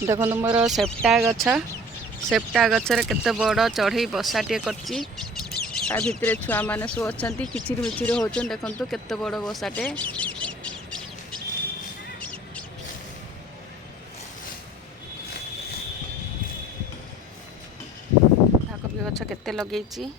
देखो मोर सेप्टा गछ सेप्टा गचर केते बड़ चढ़ई बसाटे करची ता भितरे छुआ माने सब अछंती किचिर मिचिर होचन देखंतु केते बड़ बसाटे धाकबी गछ केते लगेची।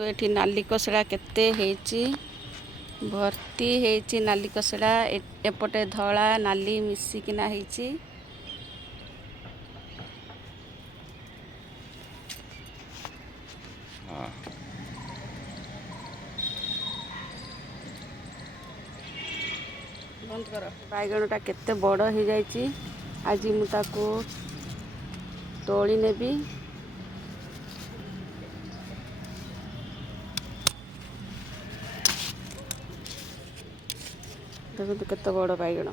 एठी नाली कसड़ा केते हेची भर्ती हेची नाली कसड़ा एपटे धला नाली मिसिकिना हेची। बंद कर बैगणटा केते बड़ हो जाइची आज मु ताको तोली नेबी। देखो केते बड़ बैगण।